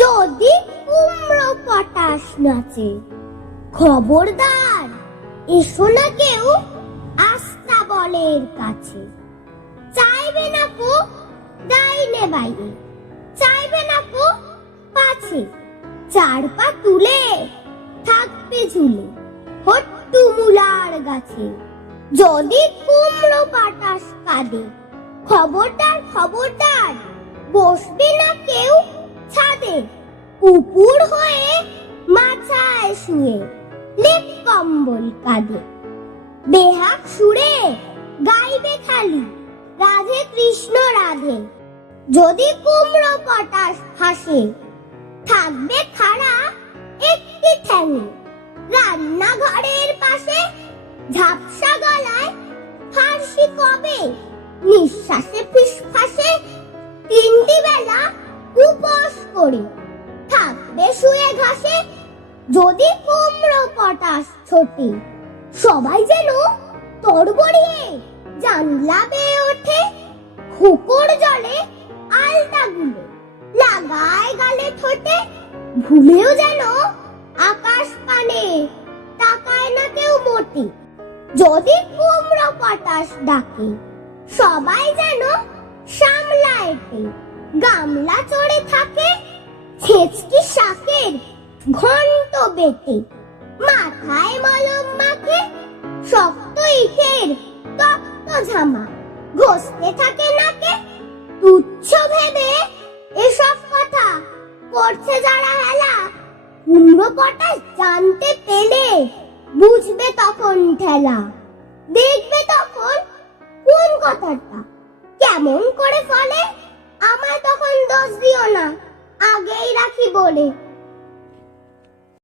যদি কুমড়ো পটাশ নাচে, খবরদার এসো না কেউ আস্তাবলের কাছে। চাইবে না কো ডাইনে বাইরে, চাইবে না কো পাছে, চার পা তুলে থাকবে ঝুলে হট্টু মুলার গাছে। যদি কুমড়ো পটাশ কাঁদে, খবরদার খবরদার বসবে না কেউ ছাদে। উপুর হয়ে মাথায় শুয়ে লেপ কম্বল কাঁদে। বেহাগ সুরে গাইবে খালি রাধে কৃষ্ণ রাধে। যদি কুমড়ো পটাশ হাসে, থাকবে খাড়া একটি ঠ্যাঙে রান্নাঘরের পাশে। ঝাপসা গলায় ফার্সি কবে, নিঃশ্বাসে ফিসফাসে তিনটি বেলা উপোস করে থাকবে শুয়ে ঘাসে। যদি কুমড়ো পটাশ ছোটে, সবাই যেন তড়বড়িয়ে জানলা বেয়ে ওঠে। হুকোর জলে আলতা গুলো লাগায় গালে ঠোঁটে। ভুলেও যেন আকাশ পানে তাকায় না কেউ মোটে। যদি কুমড়ো পটাশ ডাকে, সবাই যেন সামলায় গামলা চড়ে থাকে। ছেচকি শাকের ঘন্ট বেটে মাথায় মলম মাখে। শক্ত ইটের তপ্ত ঝামা ঘষতে থাকে নাকে। তুচ্ছ ভেবে এসব কথা করছে যারা হেলা, কুমড়ো পটাশ জানতে পেলে বুঝবে তখন ঠেলা। দেখবে তখন কোন কথাটা কেমন করে ফলে। আমায় তখন দোষ দিও না, আগেই রাখি বলে।